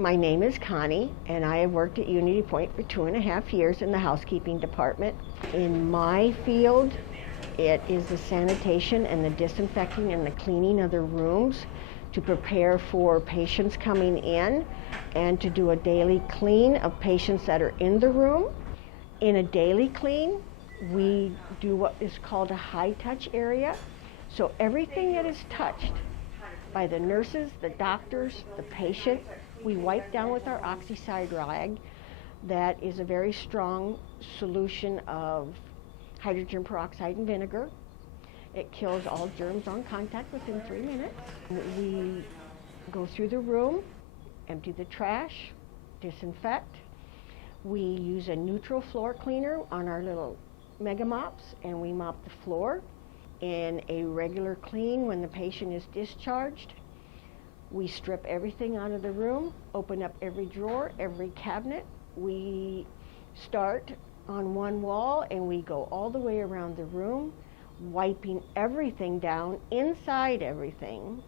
My name is Connie, and I have worked at UnityPoint for 2.5 years in the housekeeping department. In my field, it is the sanitation and the disinfecting and the cleaning of the rooms to prepare for patients coming in and to do a daily clean of patients that are in the room. In a daily clean, we do what is called a high-touch area. So everything that is touched by the nurses, the doctors, the patient, we wipe down with our oxycide rag. That is a very strong solution of hydrogen peroxide and vinegar. It kills all germs on contact within 3 minutes. We go through the room, empty the trash, disinfect. We use a neutral floor cleaner on our little mega mops, and we mop the floor. In a regular clean, when the patient is discharged, we strip everything out of the room, open up every drawer, every cabinet. We start on one wall and we go all the way around the room, wiping everything down inside everything.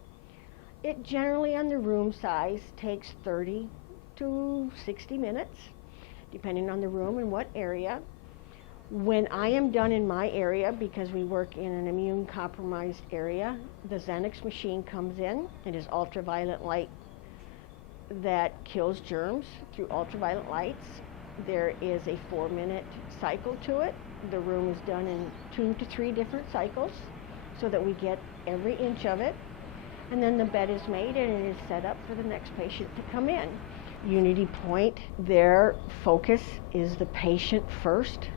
It generally, on the room size, takes 30 to 60 minutes, depending on the room and what area. When I am done in my area, because we work in an immune-compromised area, the Xanax machine comes in. It is ultraviolet light that kills germs through ultraviolet lights. There is a 4-minute cycle to it. The room is done in 2 to 3 different cycles so that we get every inch of it. And then the bed is made and it is set up for the next patient to come in. UnityPoint, their focus is the patient first.